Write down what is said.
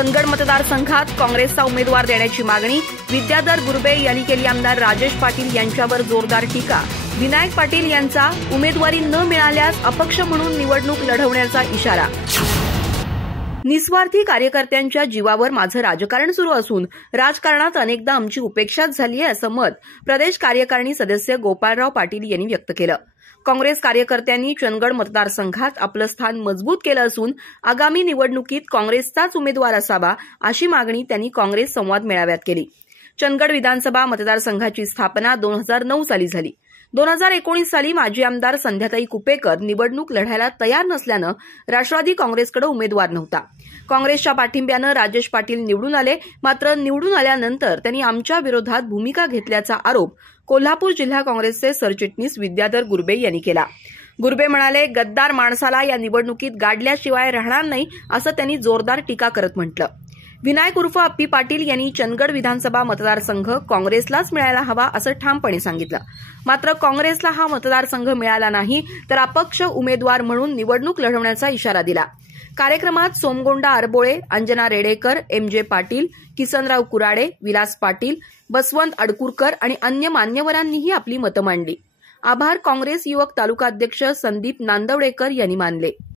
चंदगड मतदारसंघात काँग्रेसचा उमेदवार देण्याची मागणी, विद्याधर गुरबे यांनी केली. आमदार राजेश पाटील यांच्यावर जोरदार टीका. विनायक पाटील यांचा उमेदवारी न मिळाल्यास अपक्ष म्हणून निवडणूक लढवण्याचा इशारा. निस्वार्थी कार्यकर्त्यांच्या जीवावर माझं राजकारण सुरू असून राजकारणात अनेकदा आमची उपेक्षाच झाली आहे, असं मत प्रदेश कार्यकारिणी सदस्य गोपाळराव पाटील यांनी व्यक्त केलं. काँग्रेस कार्यकर्त्यांनी चंदगड मतदारसंघात आपलं स्थान मजबूत केलं असून आगामी निवडणुकीत काँग्रेसचाच उमेदवार असावा, अशी मागणी त्यांनी काँग्रेस संवाद मेळाव्यात केली. चंदगड विधानसभा मतदारसंघाची स्थापना 2009 साली झाली. 2019 साली माजी आमदार संध्याताई कुपेकर निवडणूक लढायला तयार नसल्यानं राष्ट्रवादी काँग्रेसकडे उमेदवार नव्हता. काँग्रेसच्या पाठिंब्यानं राजेश पाटील निवडून आले. मात्र निवडून आल्यानंतर त्यांनी आमच्या विरोधात भूमिका घेतल्याचा आरोप कोल्हापूर जिल्हा काँग्रेसचे सरचिटणीस विद्याधर गुरबे यांनी केला. गुरबे म्हणाले, गद्दार माणसाला या निवडणुकीत गाडल्याशिवाय राहणार नाही, असं त्यांनी जोरदार टीका करत म्हटलं. विनायक उर्फ अप्पी पाटील यांनी चंदगड विधानसभा मतदारसंघ काँग्रेसलाच मिळायला हवा, असं ठामपणे सांगितलं. मात्र काँग्रेसला हा मतदारसंघ मिळाला नाही तर अपक्ष उमेदवार म्हणून निवडणूक लढवण्याचा इशारा दिला. कार्यक्रमात सोमगोंडा अरबोळे, अंजना रेडेकर, एम.जे. पाटील, किसनराव कुराडे, विलास पाटील, बसवंत अडकुरकर आणि अन्य मान्यवरांनीही आपली मतं मांडली. आभार काँग्रेस युवक तालुका अध्यक्ष संदीप नांदवडेकर यांनी मानले.